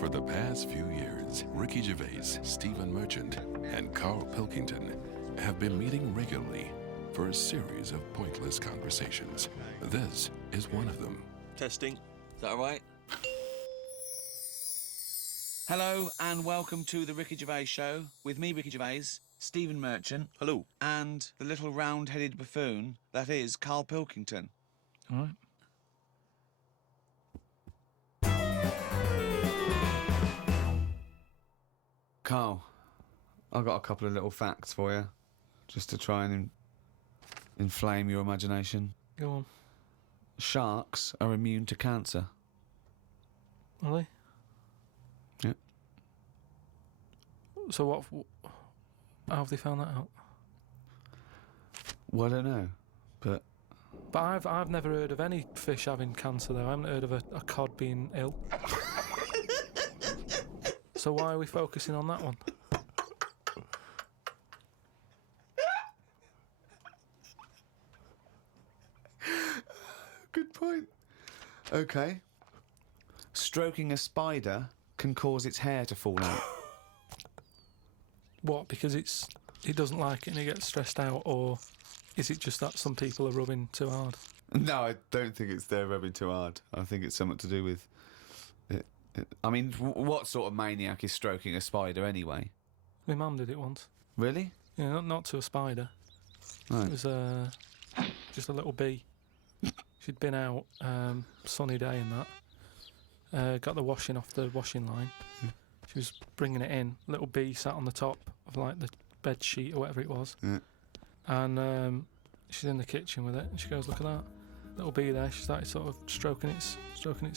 For the past few years, Ricky Gervais, Stephen Merchant, and Karl Pilkington have been meeting regularly for a series of pointless conversations. This is one of them. Testing. Is that all right? Hello and welcome to the Ricky Gervais Show with me, Ricky Gervais, Stephen Merchant. Hello. And the little round-headed buffoon that is Karl Pilkington. All right. Karl, I've got a couple of little facts for you, just to try and inflame your imagination. Go on. Sharks are immune to cancer. Are they? Yeah. So what? How have they found that out? Well, I don't know, but I've never heard of any fish having cancer though. I haven't heard of a cod being ill. So why are we focusing on that one? good point. Okay. Stroking a spider can cause its hair to fall out. What? Because it doesn't like it and it gets stressed out, or is it just that some people are rubbing too hard? No, I don't think it's they're rubbing too hard. I think it's something to do with it. I mean, what sort of maniac is stroking a spider anyway? My mum did it once. Really? Yeah, not to a spider. Right. It was just a little bee. She'd been out, sunny day and that. Got the washing off the washing line. She was bringing it in. Little bee sat on the top of like the bed sheet or whatever it was. Yeah. And she's in the kitchen with it. And she goes, "Look at that little bee there." She started sort of stroking its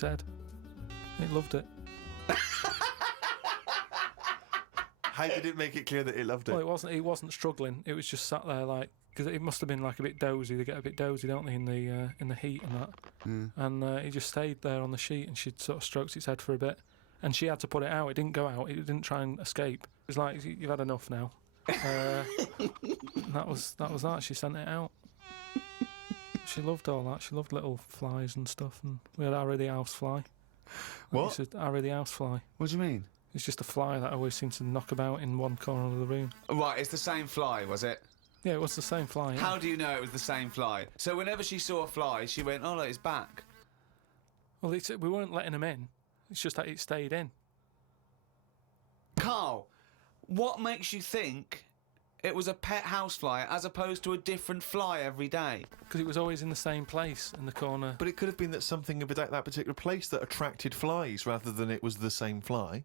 head. It loved it. How did it make it clear that it loved it? Well, it wasn't struggling. It was just sat there like, because it must have been like a bit dozy. They get a bit dozy, don't they, in the heat and that. And it just stayed there on the sheet, and she sort of stroked its head for a bit. And she had to put it out. It didn't go out. It didn't try and escape. It was like, "You've had enough now." That was that. She sent it out. She loved all that. She loved little flies and stuff. And we had Harry the housefly. What? Harry the housefly. What do you mean? It's just a fly that always seems to knock about in one corner of the room. Right, it's the same fly, was it? Yeah, it was the same fly. Yeah. How do you know it was the same fly? So whenever she saw a fly, she went, "Oh, look, it's back." Well, we weren't letting him in. It's just that it stayed in. Karl, what makes you think it was a pet housefly as opposed to a different fly every day? Because it was always in the same place in the corner. But it could have been that something about that particular place that attracted flies rather than it was the same fly.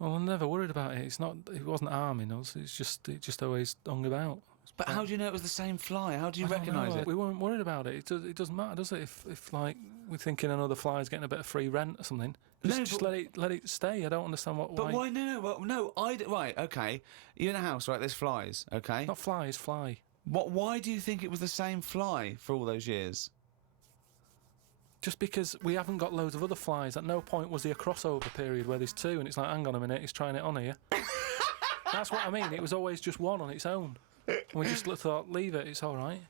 Well, I'm never worried about it. It wasn't harming us. It just always hung about. But how do you know it was the same fly? How do you I don't recognise know. it? We weren't worried about it. It doesn't matter, does it? If like we're thinking another fly's getting a bit of free rent or something, just let it stay. I don't understand why. But why? No. Right, okay. You're in a house, right? There's flies, okay? Not flies, fly. Why do you think it was the same fly for all those years? Just because we haven't got loads of other flies. At no point was there a crossover period where there's two, and it's like, hang on a minute, he's trying it on here. That's what I mean. It was always just one on its own. And we just thought, leave it, it's all right.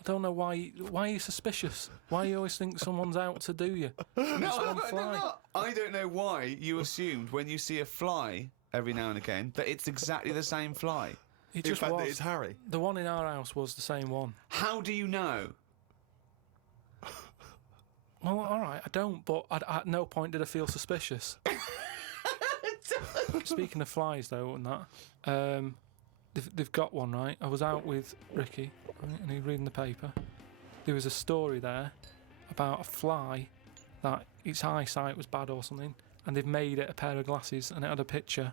I don't know why are you suspicious? Why you always think someone's out to do you? No, I'm not. I don't know why you assumed when you see a fly every now and again that it's exactly the same fly. It just fact was. that it's Harry. The one in our house was the same one. How do you know? Well, all right, I don't, but at no point did I feel suspicious. Speaking of flies, though, and that, they've got one, right? I was out with Ricky, right, and he was reading the paper. There was a story there about a fly that its eyesight was bad or something, and they've made it a pair of glasses, and it had a picture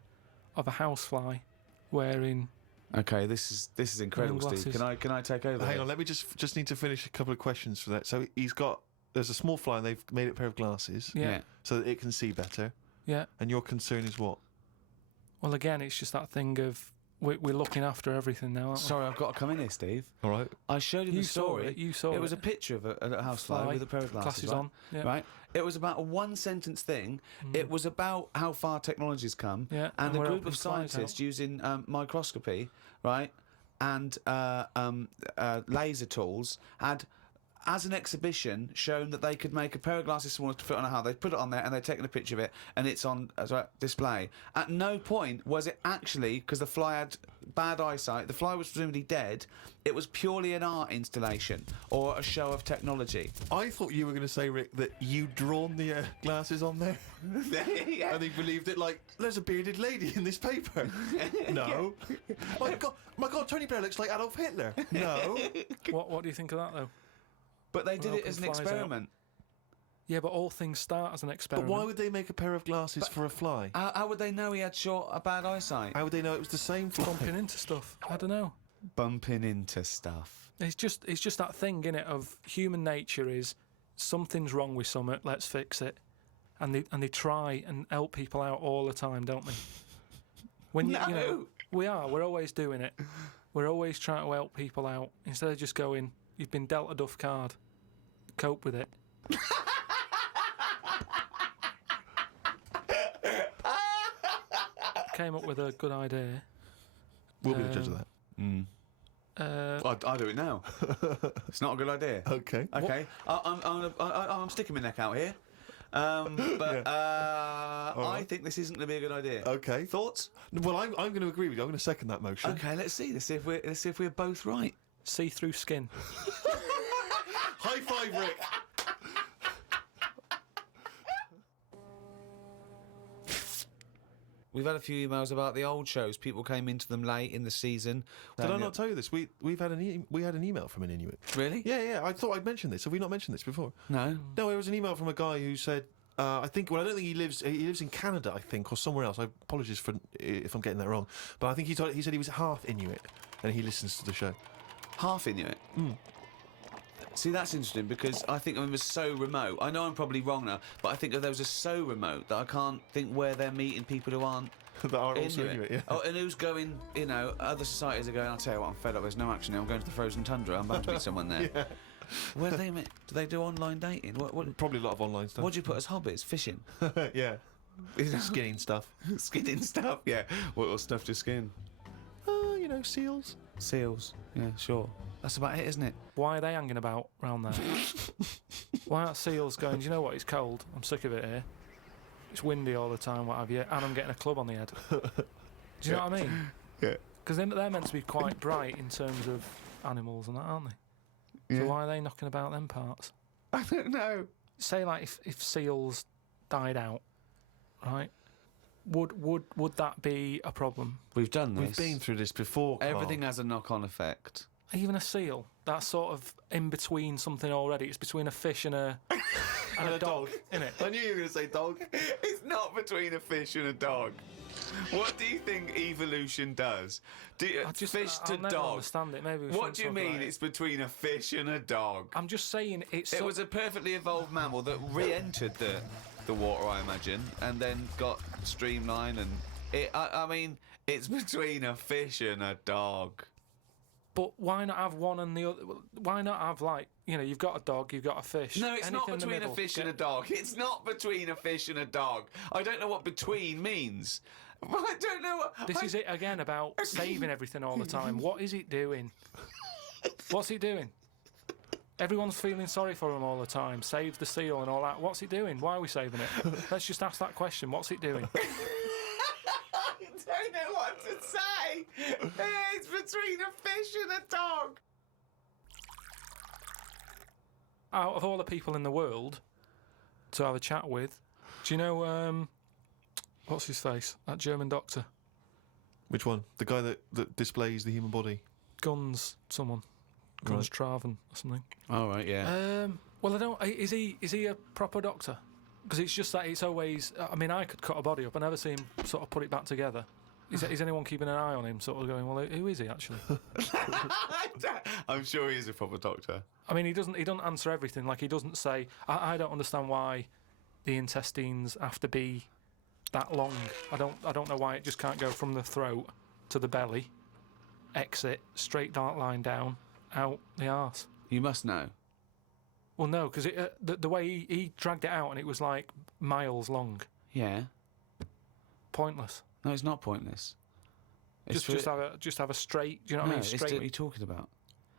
of a housefly wearing. Okay, this is incredible, Steve. Can I take over? Hang on, let me just need to finish a couple of questions for that. So there's a small fly and they've made it a pair of glasses. Yeah. So that it can see better. Yeah. And your concern is what? Well, again, it's just that thing of we're looking after everything now, aren't we? Sorry, I've got to come in here, Steve. All right. I showed you the story. You saw it. It was a picture of a housefly with a pair of glasses on. Yeah. Right. It was about a one-sentence thing. It was about how far technology's come. Yeah. And a we're group helping of flies scientists out. using microscopy, right, and laser tools had as an exhibition, shown that they could make a pair of glasses small enough to fit on a hat. They'd put it on there and they'd taken a picture of it, and it's on as a display. At no point was it actually, because the fly had bad eyesight, the fly was presumably dead, it was purely an art installation or a show of technology. I thought you were going to say, Rick, that you'd drawn the glasses on there. Yeah. And they believed it, like, there's a bearded lady in this paper. No. My God, Tony Blair looks like Adolf Hitler. No. What do you think of that, though? But they did Well, it as an flies out. experiment. Yeah, but all things start as an But experiment. why would they make a pair of glasses for a fly? How would they know he had a bad eyesight? How would they know it was the same fly? Bumping into stuff? I don't know. Bumping into stuff. It's just that thing, innit, of human nature is something's wrong with something, let's fix it. And they try and help people out all the time, don't they? When you know, we're always doing it. We're always trying to help people out instead of just going, you've been dealt a duff card, cope with it. Came up with a good idea. We'll be the judge of that. I do it now. It's not a good idea. Okay. Okay. I'm sticking my neck out here. I think this isn't going to be a good idea. Okay. Thoughts? Well, I'm going to agree with you. I'm going to second that motion. Okay, let's see. Let's see if we're both right. See-through skin. High five, Rick. We've had a few emails about the old shows. People came into them late in the season. Did I not tell you this? We had an email from an Inuit. Really? Yeah. I thought I'd mentioned this. Have we not mentioned this before? No. No, it was an email from a guy who said, I don't think he lives in Canada, I think, or somewhere else. I apologise if I'm getting that wrong. But I think he said he was half Inuit and he listens to the show. Half Inuit? See, that's interesting because I think of them as so remote. I know I'm probably wrong now, but I think of those as so remote that I can't think where they're meeting people who aren't That are also Inuit, yeah. Oh, and who's going, other societies are going, I'll tell you what, I'm fed up, there's no action now, I'm going to the frozen tundra, I'm bound to meet someone there. Yeah. Where do they meet? Do they do online dating? What Probably a lot of online stuff. what do you put as hobbies? Fishing? Yeah. Skinning stuff. Skinning stuff? Yeah. What stuff to skin? Seals. Seals. Yeah, sure. That's about it, isn't it? Why are they hanging about round there? Why aren't seals going, do you know what, it's cold, I'm sick of it here. It's windy all the time, what have you, and I'm getting a club on the head. Do you know what I mean? Yeah. Because they're meant to be quite bright in terms of animals and that, aren't they? Yeah. So why are they knocking about them parts? I don't know. Say, like, if seals died out, right, would that be a problem? We've done this. We've been through this before, Karl. Everything has a knock-on effect. Even a seal, that's sort of in between something already. It's between a fish and a dog, isn't it? I knew you were going to say dog. It's not between a fish and a dog. What do you think evolution does? Fish to I'll never dog? understand it. Maybe we What shouldn't do you talk mean about it. it's between a fish and a dog? I'm just saying It was a perfectly evolved mammal that re-entered the water, I imagine, and then got streamlined. And I mean, it's between a fish and a dog. But why not have one and the other? Why not have, like, you've got a dog, you've got a fish. No, it's not anything in the between a middle. fish and a dog. It's not between a fish and a dog. I don't know what between means. I don't know what... This is it again about saving everything all the time. What is it doing? What's it doing? Everyone's feeling sorry for him all the time. Saves the seal and all that. What's it doing? Why are we saving it? Let's just ask that question. What's it doing? I don't know what to say. It's between a fish and a dog. Out of all the people in the world to have a chat with, do you know, what's his face? That German doctor. Which one? The guy that displays the human body? Guns Traven or something. All right, yeah. Well, I don't. Is he a proper doctor? Because it's just that it's always. I mean, I could cut a body up. I never see him sort of put it back together. Is anyone keeping an eye on him? Sort of going, well, who is he actually? I'm sure he is a proper doctor. I mean, he doesn't answer everything. Like, he doesn't say. I don't understand why the intestines have to be that long. I don't know why it just can't go from the throat to the belly, exit straight dark line down, out the arse. You must know. Well, no, because the way he dragged it out and it was like miles long. Yeah. Pointless. No, it's not pointless. It's Just have a straight. Do you know what I mean? Straight. What are you talking about?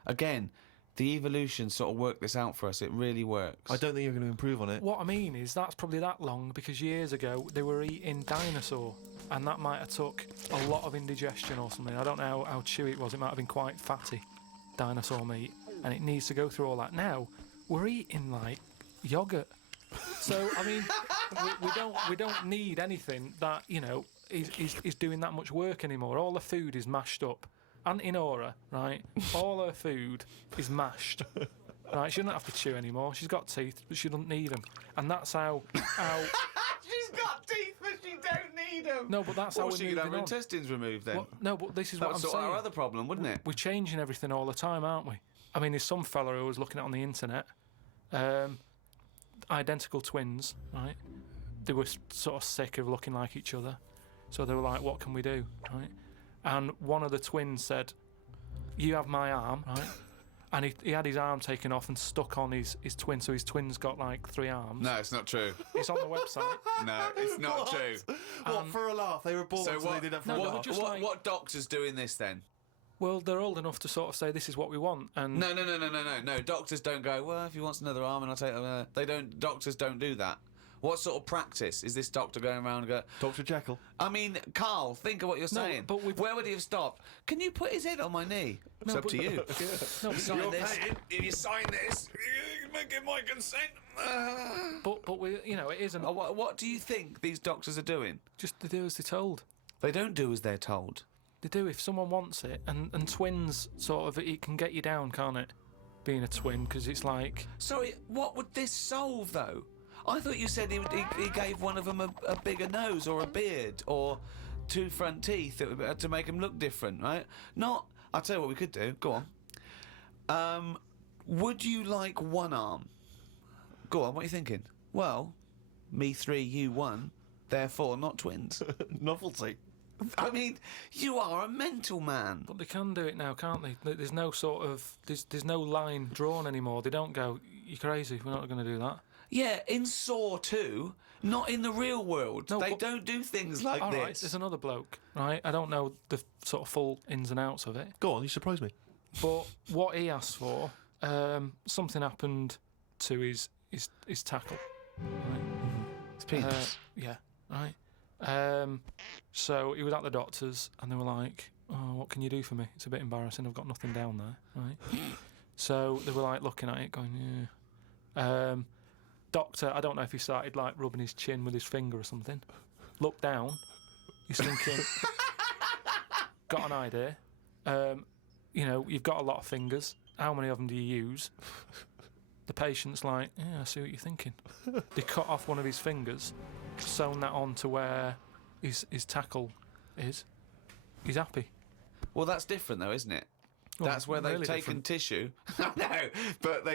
Again, The evolution sort of worked this out for us. It really works. I don't think you're going to improve on it. What I mean is that's probably that long because years ago they were eating dinosaur, and that might have took a lot of indigestion or something. I don't know how chewy it was. It might have been quite fatty, dinosaur meat, and it needs to go through all that. Now we're eating like yogurt. So I mean, we don't need anything that is doing that much work anymore. All the food is mashed up. Auntie Nora, right? All her food is mashed. Right, she doesn't have to chew anymore. She's got teeth, but she doesn't need them. And that's how. She's got teeth, but she don't need them. No, but that's how we're she could have moving her on. intestines removed then. Well, no, but this is That what would I'm sort saying. our other problem, wouldn't it? We're changing everything all the time, aren't we? I mean, there's some fella who was looking at on the internet, identical twins, right? They were sort of sick of looking like each other, so they were like, "What can we do?" Right? And one of the twins said, "You have my arm," right? And he had his arm taken off and stuck on his twin, so his twin's got like 3 arms. No, it's not true. It's on the website. No, it's not true. What, for a laugh? They were born So so they did that for No, a but laugh. just like- what doctor's doing this then? Well, they're old enough to sort of say this is what we want, and No. Doctors don't go, well, if he wants another arm, and I'll take it. They don't. Doctors don't do that. What sort of practice is this doctor going around and go? Dr. Jekyll. I mean, Karl, think of what you're saying. but we've- where would he have stopped? Can you put his head on my knee? It's No, up but- to you. No, but- Sign this. If you sign this, you give my consent. but we, it isn't What do you think these doctors are doing? just to do as they're told. They don't do as they're told. They do if someone wants it, and twins sort of it can get you down, can't it? Being a twin, because it's like Sorry, what would this solve though? I thought you said he gave one of them a bigger nose or a beard or 2 front teeth to make him look different, right? Not. I'll tell you what we could do. Go on. Would you like 1 arm? Go on. What are you thinking? Well, me 3, you 1. Therefore, not twins. Novelty. I mean, you are a mental man. but they can do it now, can't they? There's no sort of there's no line drawn anymore. They don't go, "You're crazy. We're not going to do that." Yeah, in Saw 2, not in the real world. No, they but- don't do things like All this. right, there's another bloke, right? I don't know the sort of full ins and outs of it, Go on, you surprise me. but what he asked for, something happened to his tackle. Right? It's penis. Yeah, right. So he was at the doctor's, and they were like, "Oh, what can you do for me? It's a bit embarrassing. I've got nothing down there." Right. So they were like looking at it, going, "Yeah." Doctor, I don't know if he started like rubbing his chin with his finger or something. Looked down. He's thinking, got an idea. You've got a lot of fingers. How many of them do you use? The patient's like, "Yeah, I see what you're thinking." They cut off one of his fingers, sewn that on to where his tackle is. He's happy. Well, that's different, though, isn't it? Well, That's where they've really taken different. tissue. No, but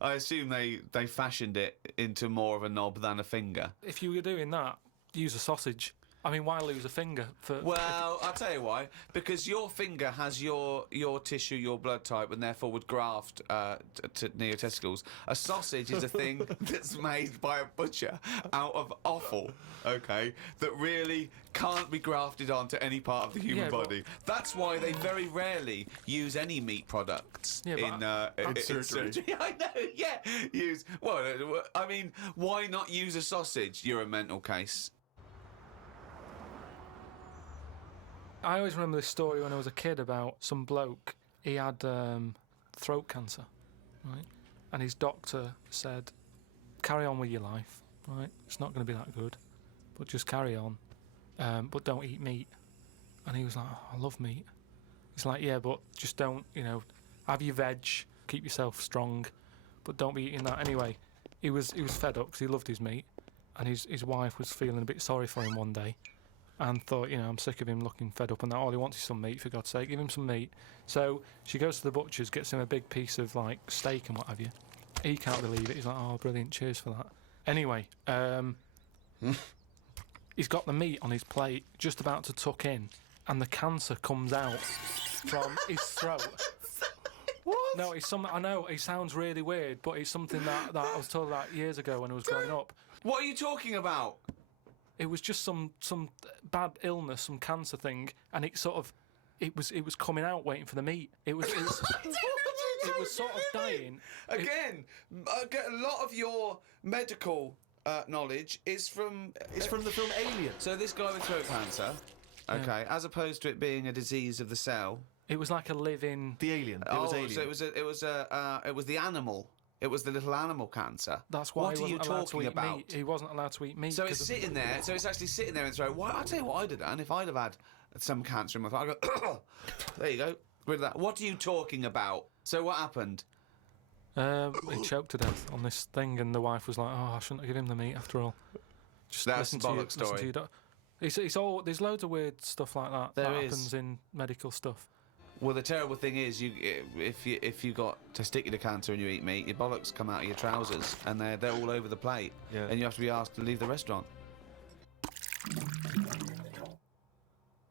I assume they fashioned it into more of a knob than a finger. If you were doing that, use a sausage. I mean, why lose a finger for? Well, I'll tell you why. Because your finger has your tissue, your blood type, and therefore would graft near your testicles. A sausage is a thing that's made by a butcher out of offal, okay, that really can't be grafted onto any part of the human Yeah, but- body. That's why they very rarely use any meat products Yeah, but in surgery. I know, yeah. I mean, why not use a sausage? You're a mental case. I always remember this story when I was a kid about some bloke. He had throat cancer, right? And his doctor said, "Carry on with your life, right? It's not going to be that good, but just carry on. But don't eat meat." And he was like, "Oh, I love meat." He's like, "Yeah, but just don't, have your veg, keep yourself strong, but don't be eating that." Anyway, he was fed up because he loved his meat, and his wife was feeling a bit sorry for him one day. And thought, I'm sick of him looking fed up and that. All he wants is some meat, for God's sake. Give him some meat. So she goes to the butcher's, gets him a big piece of, like, steak and what have you. He can't believe it. He's like, "Oh, brilliant, cheers for that." Anyway, he's got the meat on his plate, just about to tuck in, and the cancer comes out from his throat. What? No, it's something, I know, it sounds really weird, but it's something that I was told about years ago when I was growing up. What are you talking about? It was just some bad illness, some cancer thing, and it was coming out waiting for the meat. It was What are you it was sort of dying. Again, I get a lot of your medical knowledge is from... It's from the film Alien. So this guy with throat cancer, okay, as opposed to it being a disease of the cell... It was like a living. The alien. It was Alien. So it was the animal. It was the little animal cancer. That's why What he are you wasn't allowed to talking eat about? meat. He wasn't allowed to eat meat. So it's 'cause of- sitting there. So it's actually sitting there and throwing. Well, I'll tell you what I'd have done if I'd have had some cancer in my throat. I go, there you go, rid of that. What are you talking about? So what happened? He choked to death on this thing, and the wife was like, "Oh, I shouldn't have given him the meat after all." Just That's listen to bollocks listen to story. your it's all. There's loads of weird stuff like that There that is. happens in medical stuff. Well, the terrible thing is, if you got testicular cancer and you eat meat, your bollocks come out of your trousers and they're all over the plate, Yeah. and you have to be asked to leave the restaurant.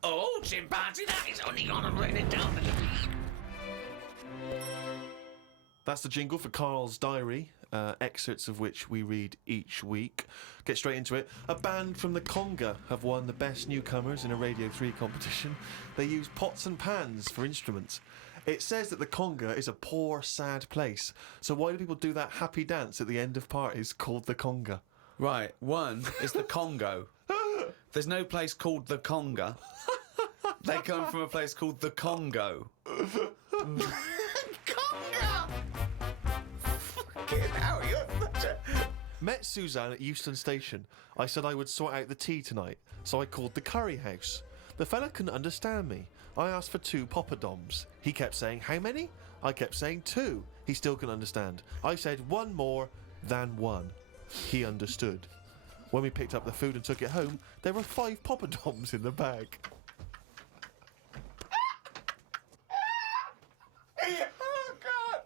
Oh, chimpanzee, that is only gonna bring it down to the... That's the jingle for Karl's diary, excerpts of which we read each week. Get straight into it. A band from the Conga have won the Best Newcomers in a Radio 3 competition. They use pots and pans for instruments. It says that the Conga is a poor, sad place. So why do people do that happy dance at the end of parties called the Conga? Right, one is the Congo. There's no place called the Conga. They come from a place called the Congo. Congo! Fucking hell, you're such a... Met Suzanne at Euston Station. I said I would sort out the tea tonight, so I called the curry house. The fella couldn't understand me. I asked for 2 poppadoms. He kept saying, how many? I kept saying 2. He still couldn't understand. I said 1 more than 1. He understood. When we picked up the food and took it home, there were 5 poppadoms in the bag. Oh, God!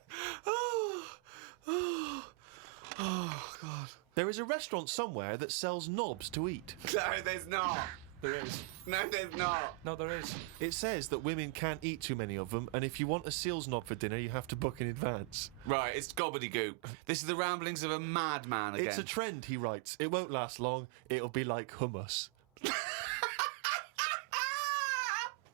Oh, God. There is a restaurant somewhere that sells knobs to eat. No, there's not. There is. No, there's not. No, there is. It says that women can't eat too many of them, and if you want a seal's knob for dinner, you have to book in advance. Right, it's gobbledygook. This is the ramblings of a madman again. It's a trend, he writes. It won't last long. It'll be like hummus.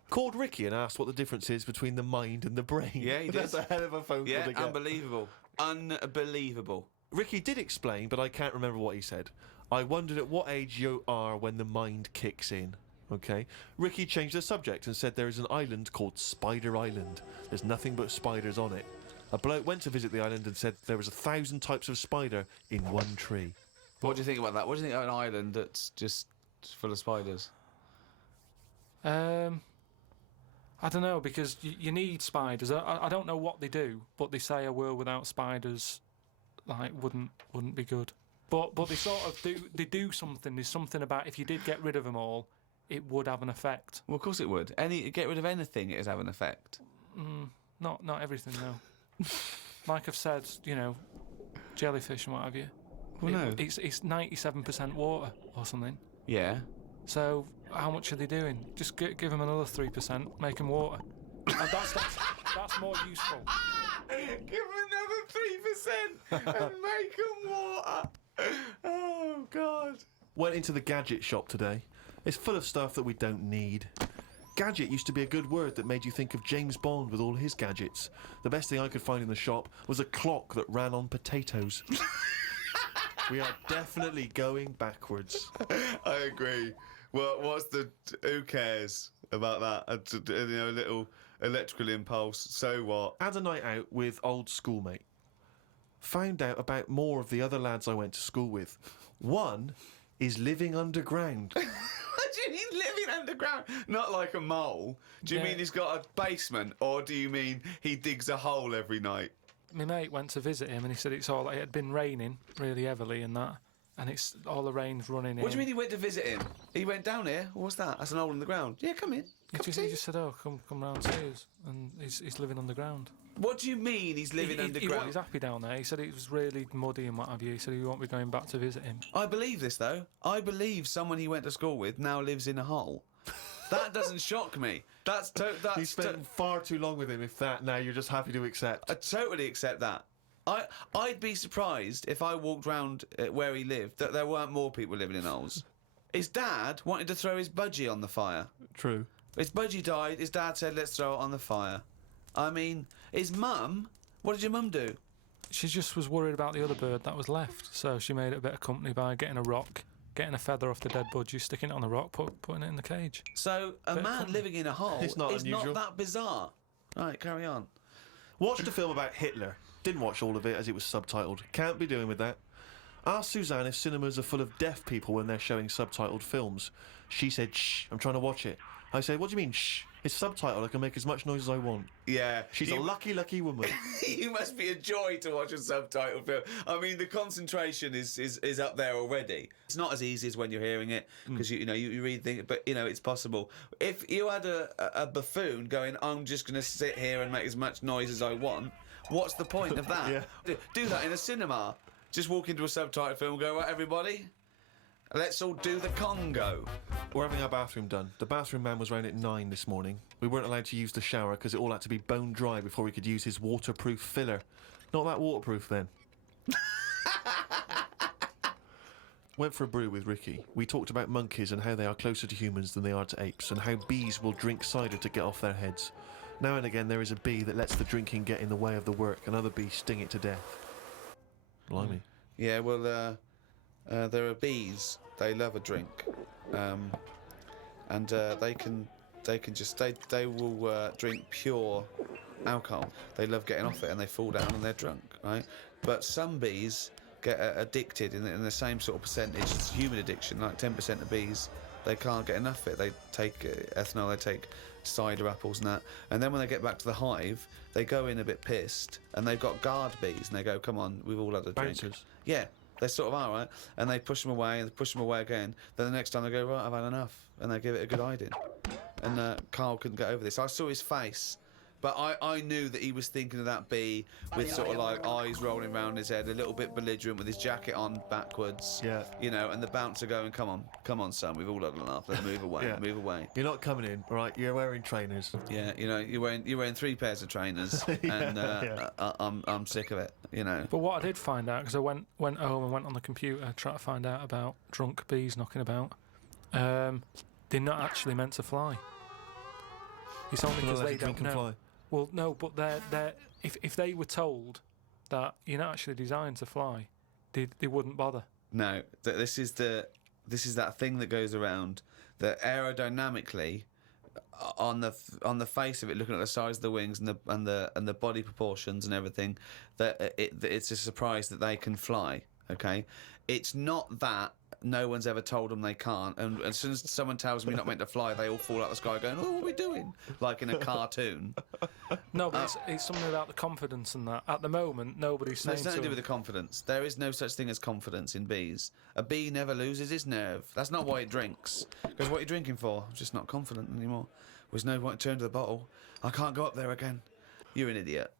Called Ricky and asked what the difference is between the mind and the brain. Yeah, he That's did. a hell of a phone call Yeah, to get. unbelievable. Unbelievable. Ricky did explain, but I can't remember what he said. I wondered at what age you are when the mind kicks in. Okay. Ricky changed the subject and said there is an island called Spider Island. There's nothing but spiders on it. A bloke went to visit the island and said there was 1,000 types of spider in one tree. What do you think about that? What do you think of an island that's just full of spiders? I don't know, because you need spiders. I don't know what they do, but they say a world without spiders, like, wouldn't be good. But they sort of do something. There's something about if you did get rid of them all, it would have an effect. Well, of course it would. Get rid of anything, it would have an effect. Not everything though. Like I've said, jellyfish and what have you. Well, no. It's 97% water or something. Yeah. So how much are they doing? Just give them another 3%, make them water. And that's more useful. Give them another 3% and make them water. Oh, God. Went into the gadget shop today. It's full of stuff that we don't need. Gadget used to be a good word that made you think of James Bond with all his gadgets. The best thing I could find in the shop was a clock that ran on potatoes. We are definitely going backwards. I agree. Well, who cares about that? A little electrical impulse. So what? Had a night out with old schoolmate. Found out about more of the other lads I went to school with. One is living underground. What do you mean living underground? Not like a mole. Do you Yeah. mean he's got a basement, or do you mean he digs a hole every night? My mate went to visit him and he said it had been raining really heavily and that, and it's all the rain's running in. What do you mean he went to visit him? He went down here. What's that? That's an hole in the ground. Yeah, come in. He just said, "Oh, come round to us," and he's living underground. What do you mean he's living underground? He's happy down there. He said it was really muddy and what have you. He said he won't be going back to visit him. I believe this, though. I believe someone he went to school with now lives in a hole. That doesn't shock me. You spent far too long with him, if that, now you're just happy to accept. I totally accept that. I'd be surprised if I walked round where he lived that there weren't more people living in holes. His dad wanted to throw his budgie on the fire. True. His budgie died, his dad said, let's throw it on the fire. I mean, his mum What did your mum do? She just was worried about the other bird that was left, so she made it a bit of company by getting a rock, getting a feather off the dead budgie, sticking it on the rock, putting it in the cage. So a Bit of man company. living in a hole It's not is unusual. not that bizarre. Right, carry on. Watched a film about Hitler. Didn't watch all of it as it was subtitled. Can't be doing with that. Asked Suzanne if cinemas are full of deaf people when they're showing subtitled films. She said, shh, I'm trying to watch it. I said, what do you mean, shh? It's subtitled, I can make as much noise as I want. Yeah. She's a lucky, lucky woman. You must be a joy to watch a subtitled film. I mean, the concentration is up there already. It's not as easy as when you're hearing it, because you read things, but it's possible. If you had a buffoon going, I'm just going to sit here and make as much noise as I want, what's the point of that? Yeah. Do that in a cinema. Just walk into a subtitled film and go, right, everybody, let's all do the Congo. We're having our bathroom done. The bathroom man was round at 9 this morning. We weren't allowed to use the shower because it all had to be bone dry before we could use his waterproof filler. Not that waterproof then. Went for a brew with Ricky. We talked about monkeys and how they are closer to humans than they are to apes, and how bees will drink cider to get off their heads. Now and again there is a bee that lets the drinking get in the way of the work, and other bees sting it to death. Blimey. Yeah, well, there are bees. They love a drink, and they will drink pure alcohol. They love getting off it, and they fall down and they're drunk, right? But some bees get addicted in the same sort of percentage. It's human addiction. Like 10% of bees, they can't get enough of it. They take ethanol, they take cider apples and that, and then when they get back to the hive, they go in a bit pissed, and they've got guard bees, and they go, come on, we've all had a drink. Bouncers. Yeah, they sort of are, right? And they push them away, and they push them away again. Then the next time they go, right, I've had enough, and they give it a good hiding. And Karl couldn't get over this. I saw his face, but I knew that he was thinking of that bee with sort of like eyes rolling around his head, a little bit belligerent with his jacket on backwards. Yeah. And the bouncer going, come on, son, we've all had enough. Let's move away, Yeah. move away. You're not coming in, right? You're wearing trainers. Yeah, you're wearing 3 pairs of trainers, and I'm sick of it. But what I did find out, because I went home and went on the computer trying to find out about drunk bees knocking about, they're not actually meant to fly. It's only because they don't know. Fly. Well, no, but they're if they were told that you're not actually designed to fly, they wouldn't bother. No, this is that thing that goes around that aerodynamically, on the face of it, looking at the size of the wings and the body proportions and everything, that it's a surprise that they can fly. Okay, it's not that. No one's ever told them they can't, and as soon as someone tells them you're not meant to fly, they all fall out the sky going, oh, what are we doing? Like in a cartoon. No, but it's something about the confidence and that. At the moment, nobody's No, saying it's nothing to do them. with the confidence. There is no such thing as confidence in bees. A bee never loses its nerve. That's not why it drinks. Because what are you drinking for? I'm just not confident anymore. There's no point to turn to the bottle. I can't go up there again. You're an idiot.